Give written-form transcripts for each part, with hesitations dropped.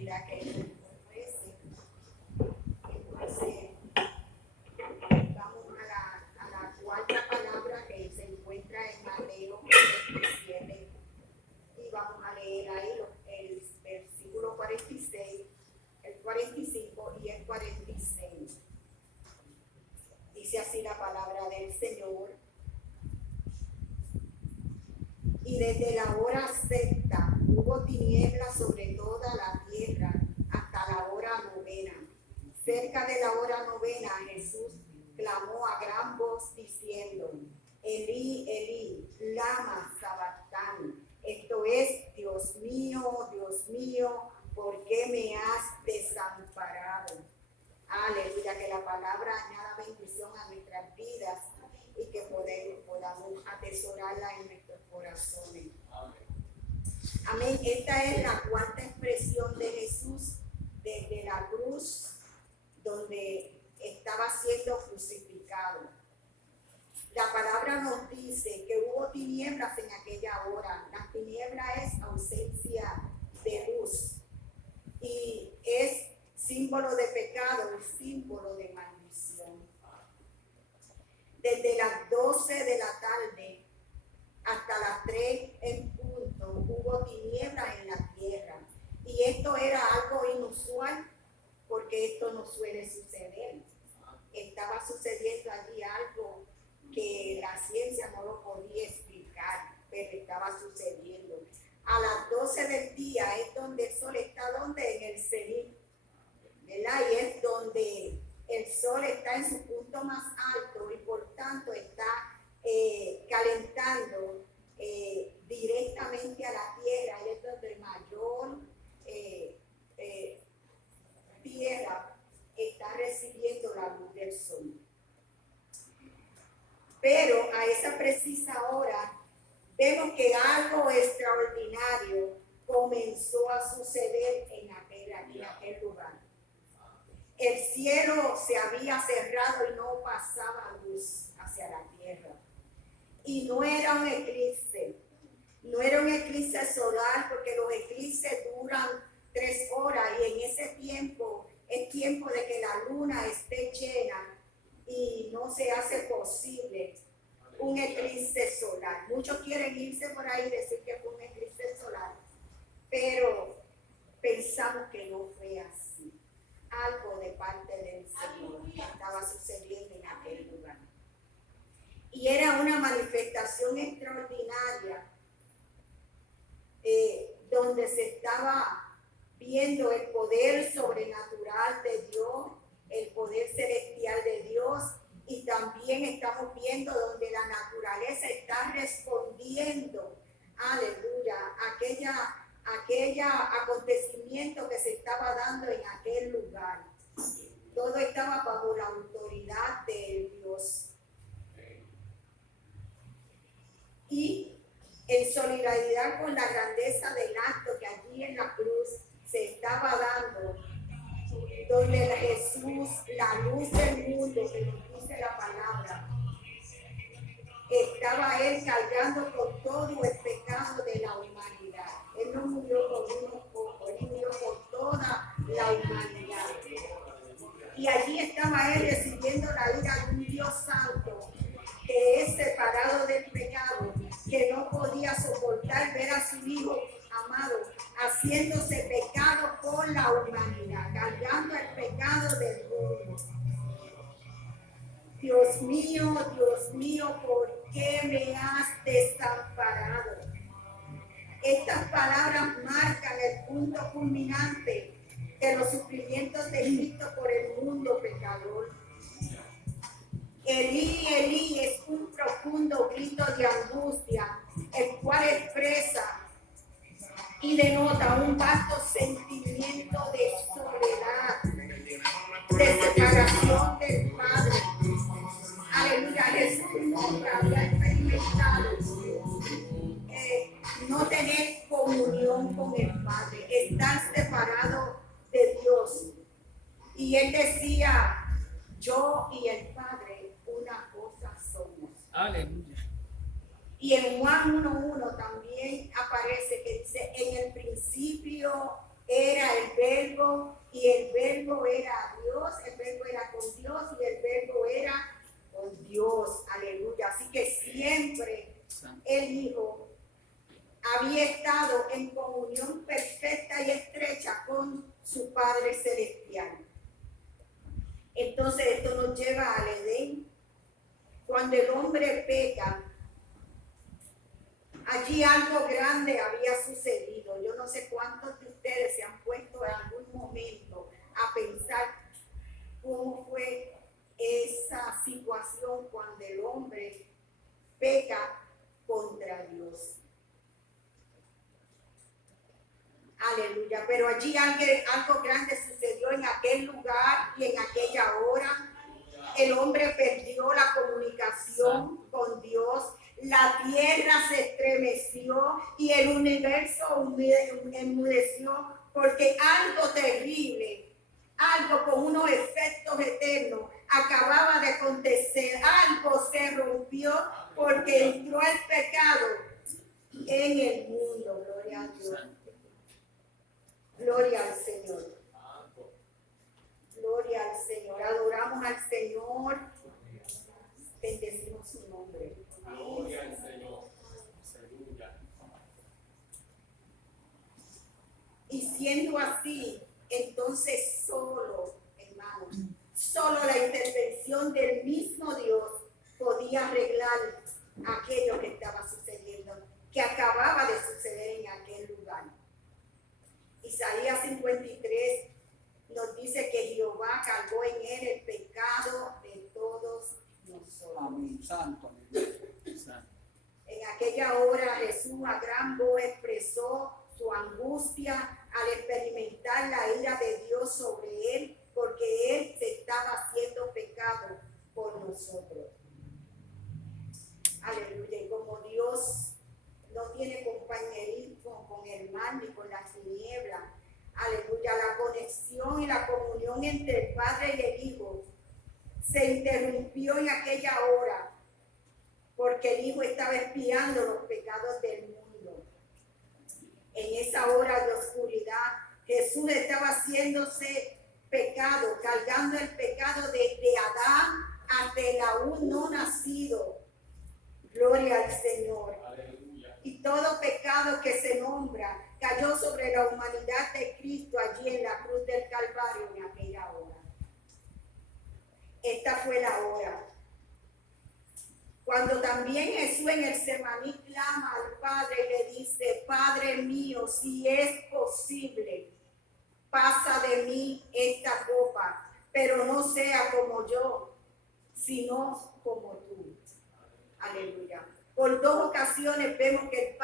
¿verdad? Que es el ese. Entonces, vamos a la cuarta palabra que se encuentra en Mateo 27. Y vamos a leer ahí el versículo 46, el 45 y el 46. Dice así la palabra del Señor. Y desde la hora sexta hubo tinieblas sobre toda la tierra hasta la hora novena. Cerca de la hora novena Jesús clamó a gran voz diciendo: Elí, Elí, lama sabactani. Esto es: Dios mío, ¿por qué me has desamparado? Aleluya, que la palabra añada bendición a nuestras vidas y que podamos atesorarla en nuestros corazones. Amén. Esta es la cuarta expresión de Jesús desde la cruz donde estaba siendo crucificado. La palabra nos dice que hubo tinieblas en aquella hora. La tiniebla es ausencia de luz y es símbolo de pecado y símbolo de maldición. Desde las 12 de la tarde hasta las 3 en punto hubo tinieblas en la tierra. Y esto era algo inusual porque esto no suele suceder. Estaba sucediendo allí algo que la ciencia no lo podía explicar, pero estaba sucediendo. A las 12 del día es donde el sol está donde en el cenit, ¿verdad? Y es donde el sol está en su punto más alto y por tanto está calentando directamente a la tierra. Y es donde mayor tierra está recibiendo la luz del sol. Pero a esa precisa hora vemos que algo extraordinario comenzó a suceder en aquel lugar. El cielo se había cerrado y no pasaba luz hacia la tierra. Y no era un eclipse solar, porque los eclipses duran 3 horas y en ese tiempo es tiempo de que la luna esté llena y no se hace posible un eclipse solar. Muchos quieren irse por ahí y decir que fue un eclipse solar, pero pensamos que no fue así. Algo de parte del Señor estaba sucediendo en aquel lugar. Y era una manifestación extraordinaria donde se estaba viendo el poder sobrenatural de Dios, el poder celestial de Dios, y también estamos viendo donde la naturaleza está respondiendo, aleluya, aquella acontecimiento que se estaba dando en aquel lugar. Todo estaba bajo la autoridad de Dios. Y en solidaridad con la grandeza del acto que allí en la cruz se estaba dando, donde Jesús, la luz del mundo, que nos dice la palabra, estaba él cargando con todo el pecado de la humanidad. Él no murió por unos pocos, él murió por toda la humanidad. Y allí estaba él recibiendo la ira de un Dios santo, que es separado del pecado, que no podía soportar ver a su hijo amado haciéndose pecado por la humanidad, cargando el pecado del mundo. Dios mío, ¿por qué me has desamparado? Estas palabras marcan el punto culminante de los sufrimientos de Cristo por el mundo pecador. Elí, Elí es un profundo grito de angustia, el cual expresa y denota un vasto sentimiento de soledad, de separación del Padre. Aleluya, Jesús nunca había experimentado no tener comunión con el Padre, estar separado de Dios. Y él decía: yo y el Padre una cosa somos. Aleluya. Y en Juan 1:1 también aparece que dice: en el principio era el verbo y el verbo era Dios, el verbo era con Dios y el verbo era con Dios. Aleluya. Así que siempre el Hijo había estado en comunión perfecta y estrecha con su Padre Celestial. Entonces esto nos lleva al Edén. Cuando el hombre peca, allí algo grande había sucedido. Yo no sé cuántos de ustedes se han puesto en algún momento a pensar cómo fue esa situación cuando el hombre peca contra Dios. Aleluya. Pero allí algo grande sucedió en aquel lugar y en aquella hora. El hombre perdió la comunicación con Dios. La tierra se estremeció y el universo enmudeció porque algo terrible, algo con unos efectos eternos acababa de acontecer. Algo se rompió porque entró el pecado en el mundo. Gloria a Dios. Gloria al Señor. Gloria al Señor. Adoramos al Señor. Bendecimos su nombre. Gloria al Señor. Aleluya. Y siendo así, entonces solo, hermanos, solo la intervención del mismo Dios podía arreglar aquello que estaba sucediendo, que acababa de suceder en aquel lugar. Isaías 53 nos dice que Jehová cargó en él el pecado de todos nosotros. Amén, santo. En aquella hora Jesús a gran voz expresó su angustia al experimentar la ira de Dios sobre él, porque él se estaba haciendo pecado por nosotros. Aleluya. Y como Dios no tiene compañerismo con el mal ni con las tinieblas, aleluya, la conexión y la comunión entre el Padre y el Hijo se interrumpió en aquella hora porque el Hijo estaba expiando los pecados del mundo. En esa hora de oscuridad, Jesús estaba haciéndose pecado, cargando el pecado desde Adán hasta el aún no nacido. Gloria al Señor. Aleluya. Y todo pecado que se nombra cayó sobre la humanidad de Cristo allí en la cruz del Calvario en aquella hora. Esta fue la hora. Cuando también Jesús en el Getsemaní clama al Padre y le dice: Padre mío, si es posible, pasa de mí esta copa, pero no sea como yo, sino como tú. Aleluya. Por dos ocasiones vemos que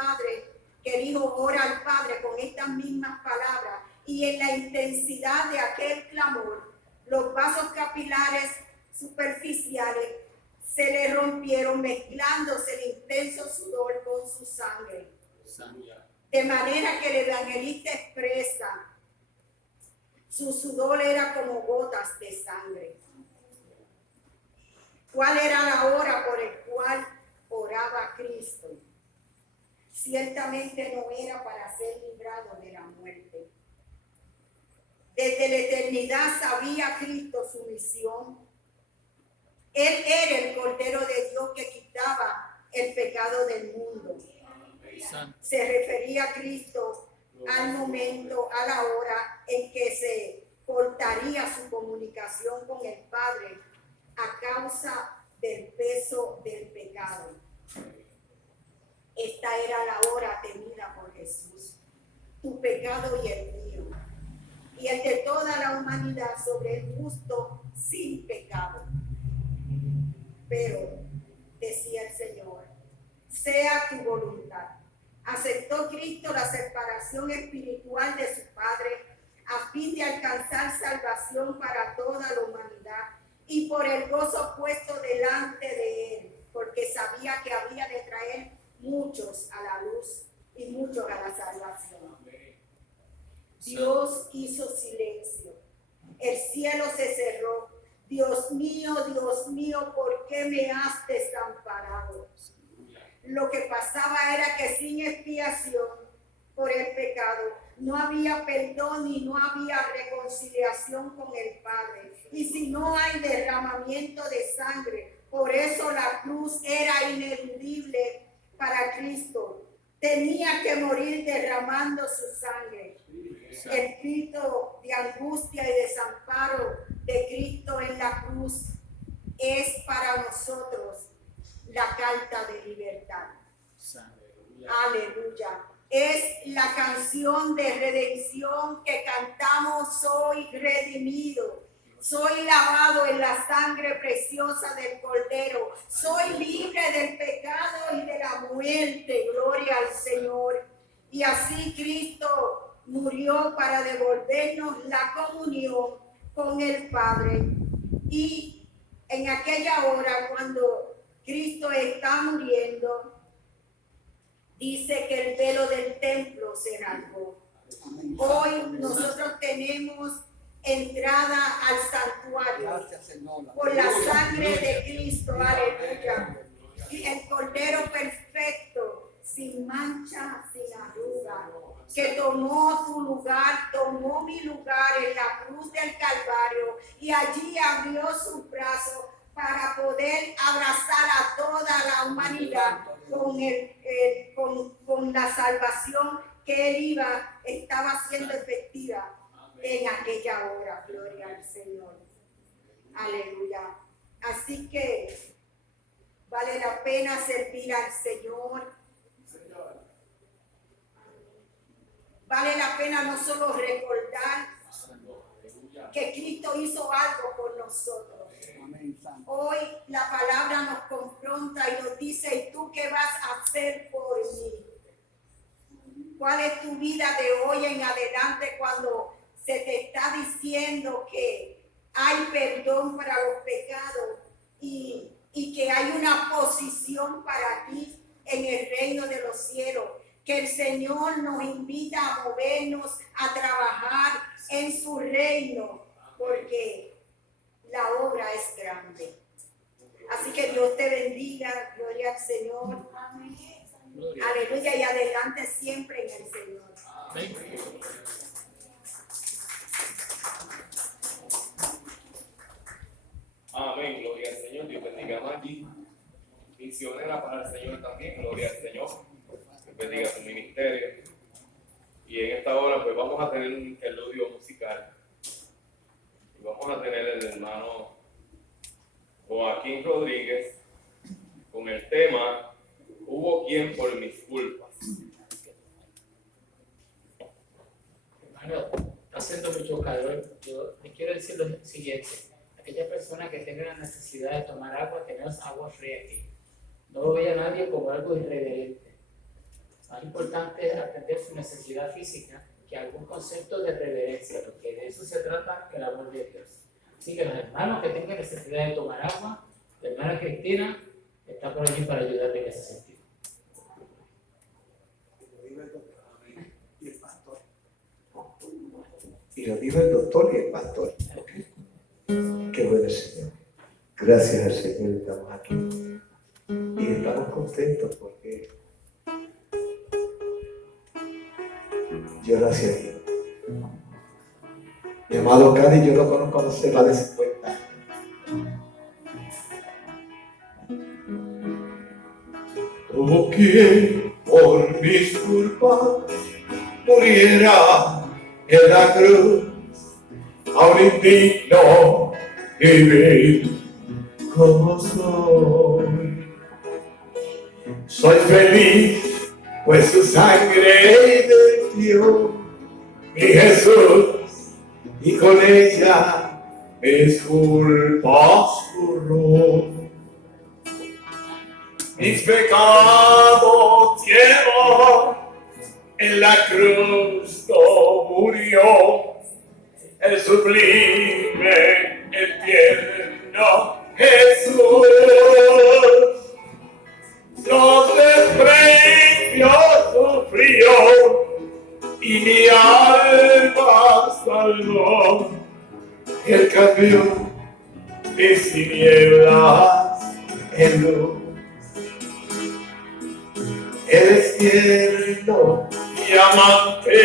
el Hijo ora al Padre con estas mismas palabras, y en la intensidad de aquel clamor, los vasos capilares superficiales se le rompieron, mezclándose el intenso sudor con su sangre. De manera que el evangelista expresa: su sudor era como gotas de sangre. ¿Cuál era la hora por el cual oraba Cristo? Ciertamente no era para ser librado de la muerte. Desde la eternidad sabía Cristo su misión. Él era el Cordero de Dios que quitaba el pecado del mundo. Se refería a Cristo al momento, a la hora en que se cortaría su comunicación con el Padre a causa del peso del pecado. Esta era la hora temida por Jesús, tu pecado y el mío, y el de toda la humanidad sobre el justo sin pecado. Pero, decía el Señor, sea tu voluntad. Aceptó Cristo la separación espiritual de su Padre a fin de alcanzar salvación para toda la humanidad, y por el gozo puesto delante de él, porque sabía que había de traer muchos a la luz y muchos a la salvación. Dios hizo silencio. El cielo se cerró. Dios mío, ¿por qué me has desamparado? Lo que pasaba era que sin expiación por el pecado no había perdón y no había reconciliación con el Padre. Y si no hay derramamiento de sangre, por eso la cruz era ineludible para Cristo. Tenía que morir derramando su sangre. El grito de angustia y desamparo de Cristo en la cruz es para nosotros la carta de libertad. Aleluya. Es la canción de redención que cantamos: soy redimido, soy lavado en la sangre preciosa del Cordero, soy libre del pecado y de la muerte. Gloria al Señor. Y así Cristo murió para devolvernos la comunión con el Padre. Y en aquella hora, cuando Cristo está muriendo, dice que el velo del templo se rasgó. Hoy nosotros tenemos entrada al santuario por la sangre de Cristo. Aleluya. Y el Cordero perfecto, sin mancha, sin arruga, que tomó tu lugar, tomó mi lugar en la cruz del Calvario, y allí abrió sus brazos para poder abrazar a toda la humanidad con la salvación que él estaba siendo efectiva en aquella hora. Gloria al Señor. Aleluya. Así que vale la pena servir al Señor. Vale la pena no solo recordar que Cristo hizo algo por nosotros. Hoy la palabra nos confronta y nos dice: ¿y tú qué vas a hacer por mí? ¿Cuál es tu vida de hoy en adelante cuando se te está diciendo que hay perdón para los pecados y que hay una posición para ti en el reino de los cielos? Que el Señor nos invita a movernos, a trabajar en su reino, porque la obra es grande. Así que Dios te bendiga. Gloria al Señor. Aleluya. Y adelante siempre en el Señor. Amén, gloria al Señor. Dios bendiga a Maggie, misionera para el Señor también. Gloria al Señor. Dios bendiga su ministerio. Y en esta hora pues vamos a tener un interludio musical. Y vamos a tener el hermano Joaquín Rodríguez con el tema "Hubo quien por mis culpas". Hermano, está haciendo mucho calor. Yo les quiero decir lo siguiente: aquella persona que tenga la necesidad de tomar agua, tenemos agua fría aquí. No lo vea a nadie como algo irreverente. Más importante es atender su necesidad física que algún concepto de reverencia, porque de eso se trata el amor de Dios. Así que los hermanos que tengan necesidad de tomar agua, la hermana Cristina está por allí para ayudarle en ese sentido. Y lo dijo el doctor y el pastor. Qué bueno, Señor. Gracias al Señor, estamos aquí. Y estamos contentos porque yo nací aquí. Mi amado Cádiz, yo lo conozco hace más de 50 años. Hubo quien por mis culpas muriera en la cruz, aún indigno vivir como soy. Soy feliz, pues su sangre vertió mi Jesús, y con ella mis culpas borró. Mis pecados llevó, en la cruz no murió, el sublime, el tierno Jesús. Los desprecios sufrió y mi alma salvó. Él cambió mis tinieblas en luz. Él es tierno y amante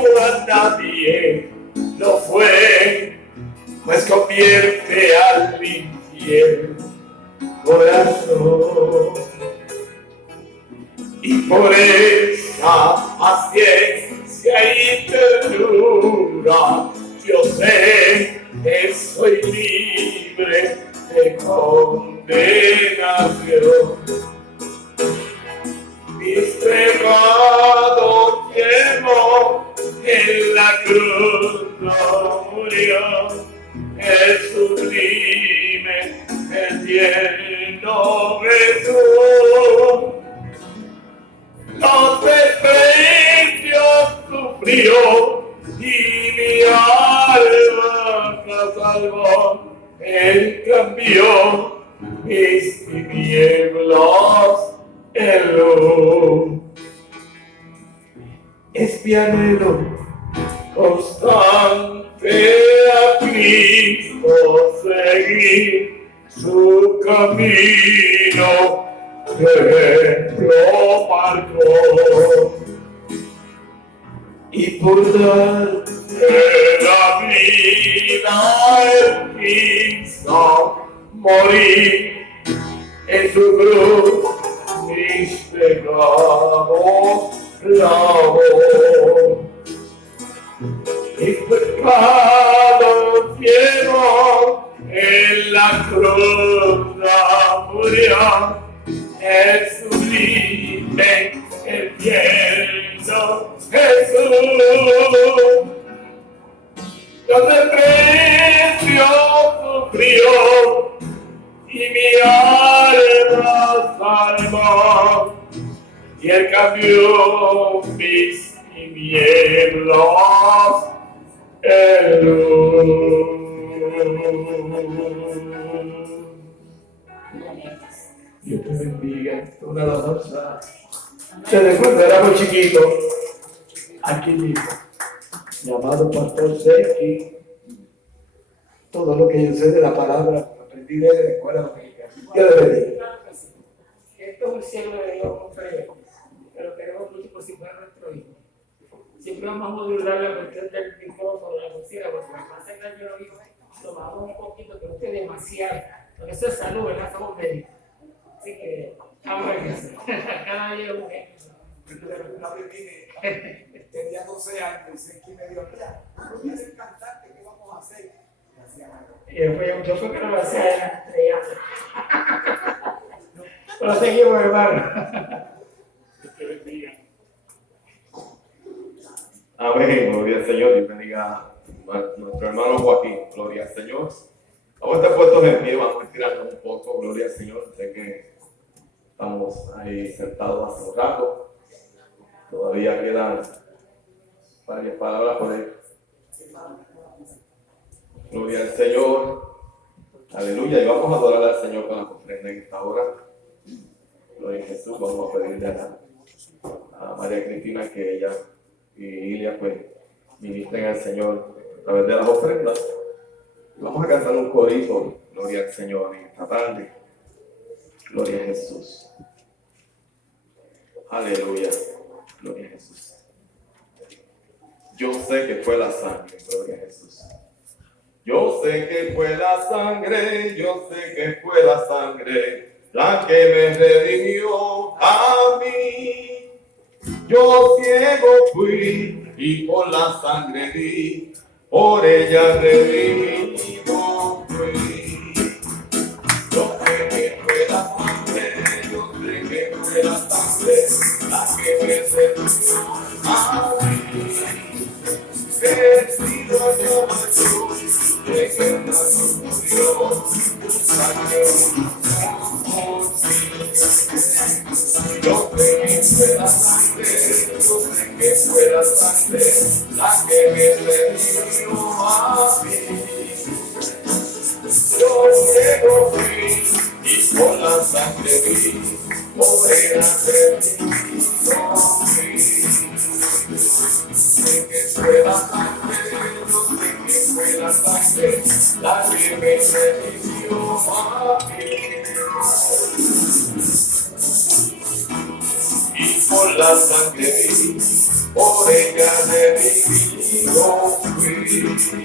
cual nadie lo fue, pues convierte al infiel corazón. Y por esa paciencia y ternura, yo sé que soy libre de condenación. Mis pecados llevó en la cruz, no murió el sublime, el tierno Jesús. Los desprecios sufrió y mi alma la salvó. Él cambió mis tinieblas en luz. Es mi anhelo constante a Cristo seguir su camino. Ejemplo marcó, y por dar la vida él quiso morir en su cruz, mis pecados lavó. Mis pecados llevó en la cruz, la murió. El sublime, el tierno Jesús. Los desprecios sufrió y mi alma salvó. Y él cambió mis tinieblas en luz. Dios te bendiga. Una alabanza. Se recuerda, éramos chiquitos, aquí mismo, mi amado pastor Seki. Todo lo que yo sé de la palabra lo aprendí de la escuela dominicana. Dios le bendiga. Esto es un cielo de Dios, hombre, pero queremos mucho por si fuera nuestro hijo. Siempre vamos a modular la cuestión del micrófono, de la cocina, porque me pasa que yo lo digo, tomamos un poquito, pero usted es demasiado. Porque eso es salud, ¿verdad? Somos médicos. Así que, cada día es un ejemplo. Tenía 12 años y sé que me dio, mira, no eres cantante, ¿qué vamos a hacer? Y yo fue que no lo hacía en la estrella. Pero seguimos, hermano. Amén, gloria al Señor. Dios bendiga a nuestro hermano Joaquín. Gloria al Señor. Vamos a estar puestos en pie, vamos a estirarnos un poco. Gloria al Señor. Sé que estamos ahí sentados hace un rato. Todavía quedan varias palabras por él. Gloria al Señor. Aleluya. Y vamos a adorar al Señor con la ofrenda en esta hora. Gloria a Jesús. Vamos a pedirle a María Cristina que ella y Ilia pues ministren al Señor a través de las ofrendas. Y vamos a cantar un corito. Gloria al Señor en esta tarde. Gloria a Jesús. Aleluya. Gloria a Jesús. Yo sé que fue la sangre. Gloria a Jesús. Yo sé que fue la sangre. Yo sé que fue la sangre la que me redimió a mí. Yo ciego fui y por la sangre di. Por ella redimido fui. Yo sé que fue la sangre, yo sé que fue la sangre la que me redimió a mí. Que si lo llamo de que no murió, tu sangre por mí. Yo sé que fue la sangre, yo sé que fue la sangre la que me redimió a mí. Yo ciego fui y por la sangre vi, por ella redimido fui. Sé que fue la sangre, yo sé que fue la sangre la que me redimió a mí. Y por la sangre vi, por ella redimido fui.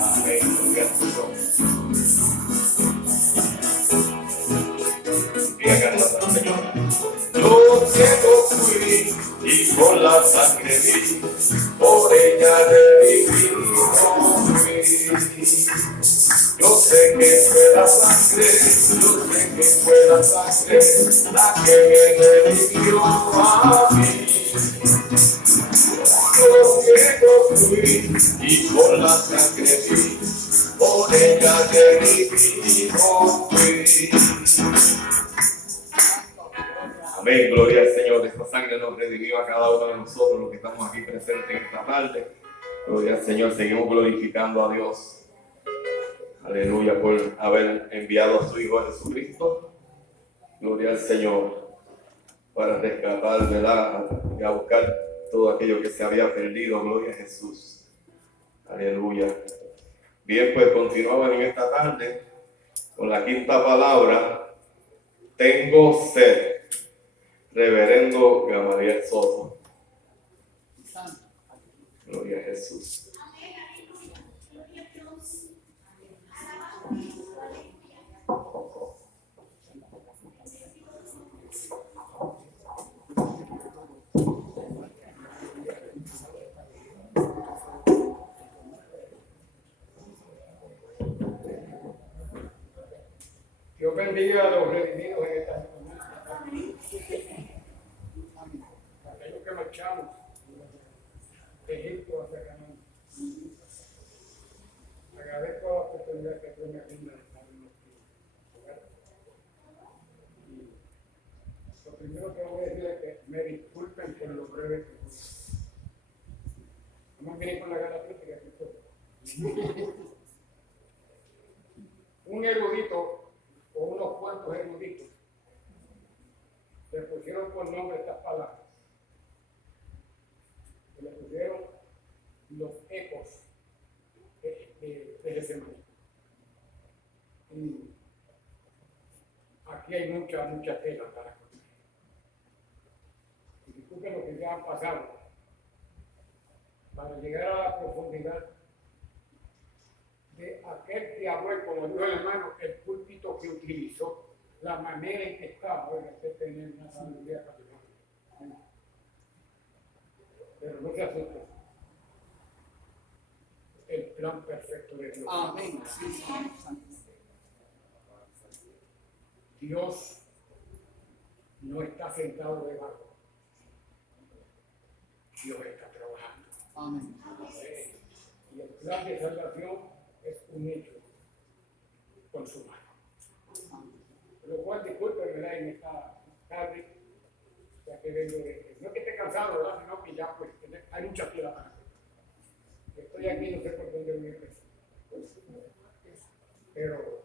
Amén, gloria a tu nombre. Y agarra al Señor. Yo ciego fui y con la sangre vi, por ella redimido fui. Yo sé que fue la sangre, yo sé que fue la sangre la que me redimió a mí. Yo ciego fui y con la sangre vi, por ella redimido fui. Amén, gloria al Señor. Esta sangre nos redimió a cada uno de nosotros, los que estamos aquí presentes en esta tarde. Gloria al Señor, seguimos glorificando a Dios. Aleluya, por haber enviado a su Hijo Jesucristo. Gloria al Señor, para rescatar, ¿verdad? Y a buscar todo aquello que se había perdido. Gloria a Jesús. Aleluya. Bien, pues continuamos en esta tarde con la quinta palabra. Tengo sed. Reverendo Gamaliel Soto. Gloria a Jesús. Dios bendiga a los redimidos en esta semana. Aquellos que marchamos de Egipto hacia Canaán. Agradezco la oportunidad que Dios me brinda de estar en nuestro hogar. Y lo primero que voy a decir es que me disculpen por lo breve que fui. Vamos a venir con la gana crítica que fue. Un erudito o unos cuantos eruditos le pusieron por nombre estas palabras. Le pusieron los ecos de ese maní. Y aquí hay mucha tela para cortar. Y disculpen lo que ya han pasado. Para llegar a la profundidad de aquel diablo, como dijo el hermano, el púlpito que utilizó, la manera en que estaba, oiga, que tener una sabiduría capital. Pero no se asusten. El plan perfecto de Dios. Amén. Dios no está sentado debajo. Dios está trabajando. Amén. Y el plan de salvación es un hecho consumado. Lo cual, disculpen, ¿verdad? En esta tarde, ya que vengo de... No es que esté cansado, ¿verdad? Sino que ya, pues, hay mucha tela para hacer. Estoy aquí, no sé por dónde voy a empezar. Pero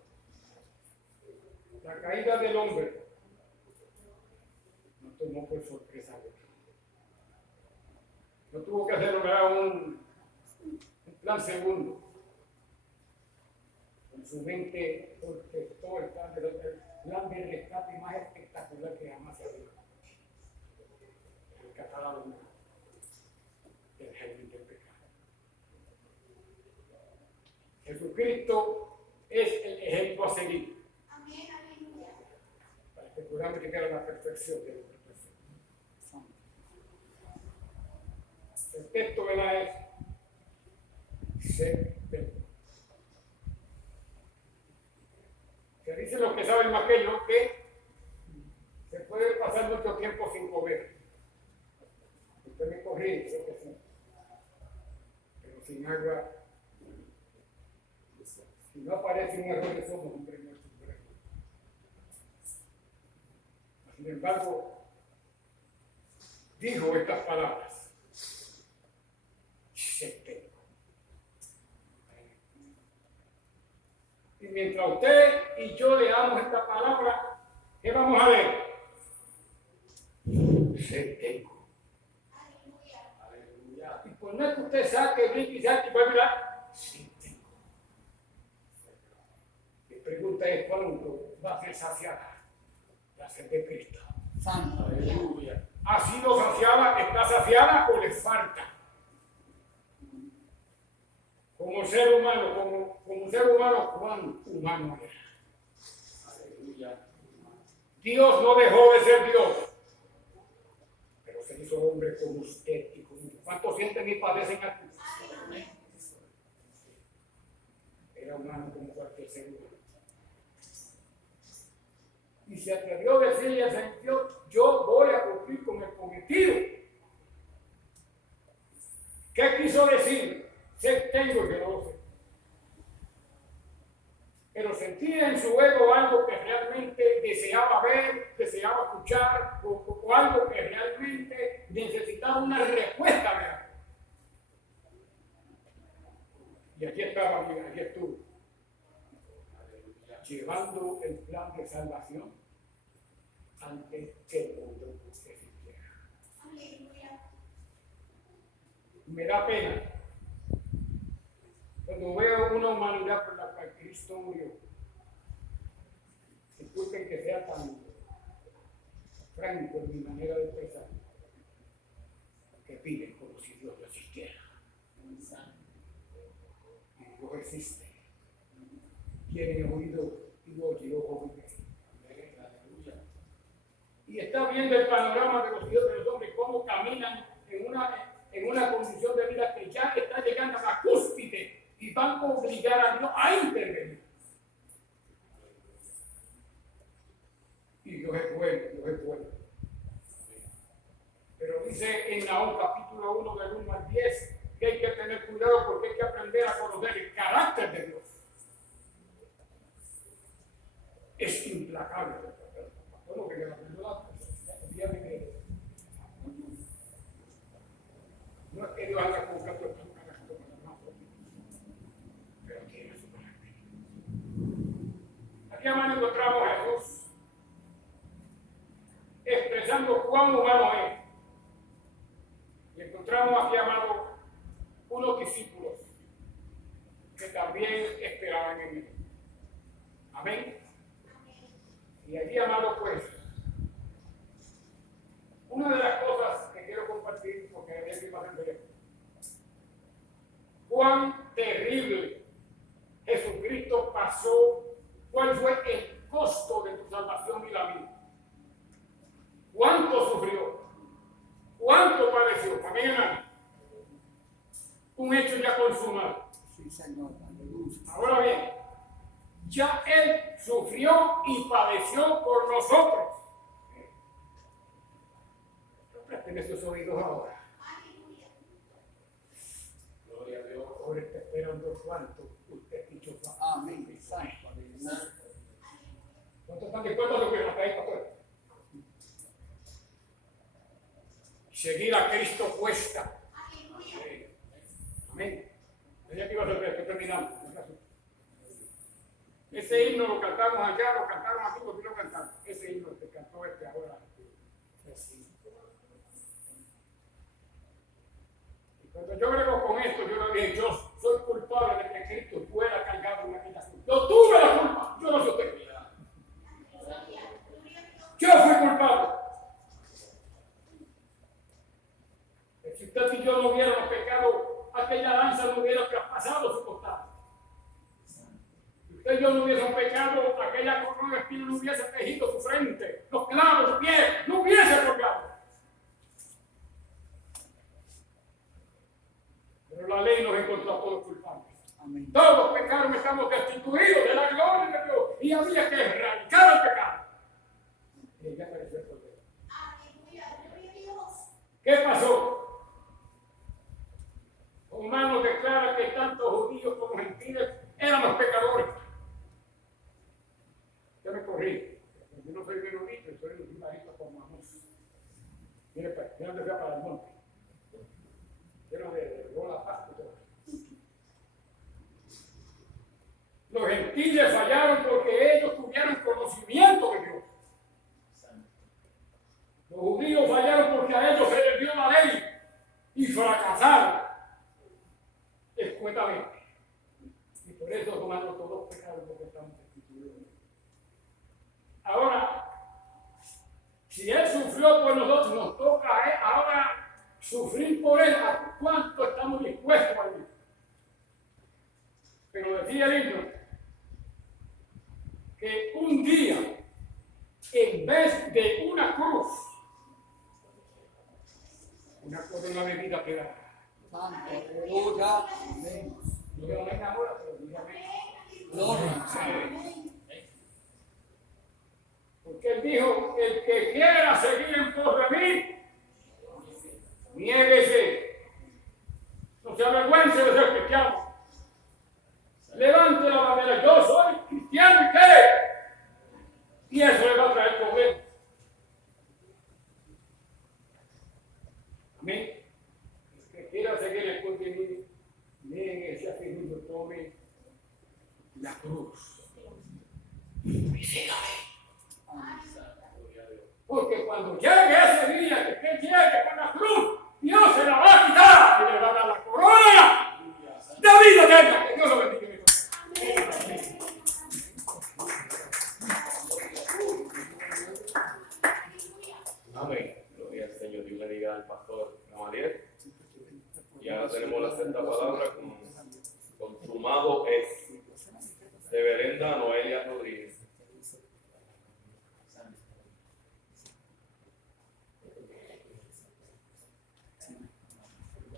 la caída del hombre nos tomó por sorpresa. No tuvo que hacer un plan segundo. Con su mente orquestó el plan de rescate más espectacular que jamás se ha visto. El catálogo del germen del pecado. Jesucristo es el ejemplo a seguir. Para que podamos llegar a la perfección de nuestra persona. El texto, ¿verdad? Es ser perfecto. Se dice los que saben más que yo que se puede pasar mucho tiempo sin comer. Usted me corrige, creo que sí. Pero sin agua, si no aparece un error de somos un premio supremo. Sin embargo, dijo estas palabras. Y mientras usted y yo leamos esta palabra, ¿qué vamos a ver? Ser tengo. Aleluya. Y por no es que usted saque, brinque y saque y va a mirar, sí tengo. Mi pregunta es: ¿cuándo va a ser saciada la sed de Cristo? Santo. Aleluya. ¿Ha sido saciada? ¿Está saciada o le falta? Como ser humano, ¿cuán humano era? Aleluya. Dios no dejó de ser Dios, pero se hizo hombre como usted y como yo. ¿Cuántos sienten y padecen aquí? Era humano como cualquier ser humano. Y se atrevió a decirle al Señor, yo voy a cumplir con el cometido. ¿Qué quiso decir? Sé tengo que no lo sé. Pero sentía en su ego algo que realmente deseaba ver, deseaba escuchar, o algo que realmente necesitaba una respuesta real. Y aquí estaba, mira, aquí estuvo, llevando el plan de salvación antes que el mundo existiera. Me da pena cuando veo una humanidad por la cual Cristo murió. Disculpen que sea tan franco en mi manera de pensar, que piden como si Dios no existiera. Y Dios existe. Tiene oído y oye, ojo y ve. Y está viendo el panorama de los hijos de los hombres, cómo caminan en una condición de vida que ya está llegando a la cúspide y van a obligar a Dios a intervenir. Y Dios es bueno, Dios es bueno. Pero dice en Nahum capítulo 1 del 1 al 10 que hay que tener cuidado porque hay que aprender a conocer el carácter de Dios. Es implacable. Bueno, que la verdad, no es que Dios haga con caso de pero tiene su carácter. Aquí además encontramos a Jesús expresando cuán humano es. Y encontramos aquí, amado, unos discípulos que también esperaban en él. Amén. Y aquí, amado, pues, una de las cosas que quiero compartir, porque había que pasar el teléfono, cuán terrible Jesucristo pasó, cuál fue el costo de tu salvación y la vida. ¿Cuánto sufrió? ¿Cuánto padeció? Amén, hermano. Un hecho ya consumado. Sí, Señor. Aleluya. Ahora bien, ya Él sufrió y padeció por nosotros. Presten esos oídos ahora. Gloria a Dios. Ahora está esperando cuánto usted dicho. Amén. Santo. Aleluya. ¿Cuántos están dispuestos a sufrir hasta ahí, pastor? Seguir a Cristo cuesta. Amén. Ya que iba a ser esto, terminamos. Ese himno lo cantamos allá, lo cantaron aquí, porque lo cantamos. Ese himno que cantó este ahora. Y cuando yo brego con esto, yo le dije, yo soy culpable de que Cristo fuera cargado en aquella cruz. Yo tuve la culpa, yo no soy usted. Yo fui culpable. Si usted y yo no hubiéramos pecado, aquella lanza no hubiera traspasado su costado. Si usted y yo no hubiésemos pecado, aquella corona de espino no hubiese tejido su frente, los clavos, su piel, no hubiese colgado. Pero la ley nos encontró a todos culpables. Amén. Todos pecaron, estamos destituidos de la gloria de Dios y había que erradicar el pecado. Y ya apareció el Cordero. ¿Qué pasó? Romanos declara que tanto judíos como gentiles éramos pecadores. Yo me corrí. Yo no soy menonita, soy un barito con Amos. Mire, pues, yo no te fui para el monte. Quiero de la paz y todo. Los gentiles fallaron porque ellos tuvieron conocimiento de Dios. Los judíos fallaron porque a ellos se les dio la ley y fracasaron escuetamente. Y por eso, hermanos, todos pecaron porque estamos destituidos. Ahora, Si Él sufrió por nosotros, nos toca a Él ahora sufrir por Él. ¿A cuánto estamos dispuestos a vivir? Pero decía el himno que un día, en vez de una cruz de una bebida pegada. Aleluya. Yo no me enamoro, pero dígame. Gloria. Porque Él dijo, el que quiera seguir en pos de mí, niéguese. No se avergüence de ser cristiano. Levante la bandera, yo soy cristiano y qué. Y eso le va a traer problemas. Amén. El que quiera seguir en pos de mí, niéguese a sí mismo, tome la cruz. Y sígame. Porque cuando llegue ese día que usted llegue con la cruz, Dios se la va a quitar y le va a dar la corona de vida eterna. Que Dios lo bendiga. Amén. Gloria al Señor. Dios bendiga al pastor Gamaliel. Y ahora tenemos la sexta palabra consumado es de Belenda Noelia Rodríguez.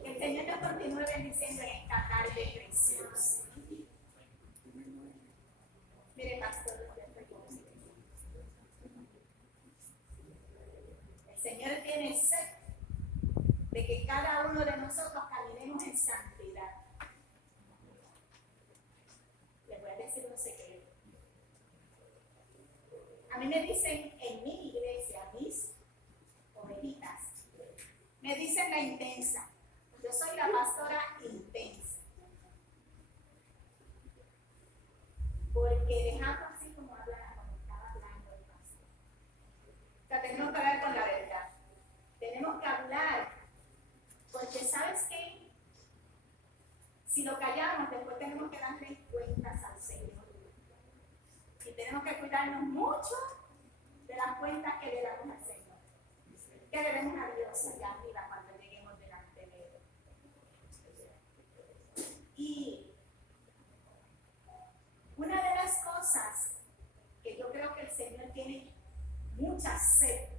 Que el Señor nos continúe bendiciendo en esta tarde preciosa. Mire, pastor, el Señor tiene sed de que cada uno de nosotros caminemos en santidad. Les voy a decir un secreto. A mí me dicen en mi iglesia, mis ovejitas, me dicen la intensa. Yo soy la pastora intensa. Porque dejando así como hablaba cuando estaba hablando el pastor. O sea, tenemos que hablar con la verdad. Tenemos que hablar. Porque ¿sabes qué? Si lo callamos, después tenemos que darle cuentas al Señor. Y tenemos que cuidarnos mucho de las cuentas que le damos al Señor. Que debemos a Dios allá arriba cuando lleguemos delante de Él. Y una de las cosas que yo creo que el Señor tiene mucha sed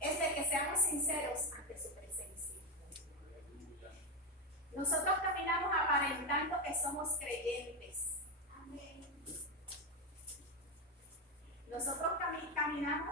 es de que seamos sinceros ante su presencia. Nosotros caminamos aparentando que somos creyentes. Amén. Nosotros caminamos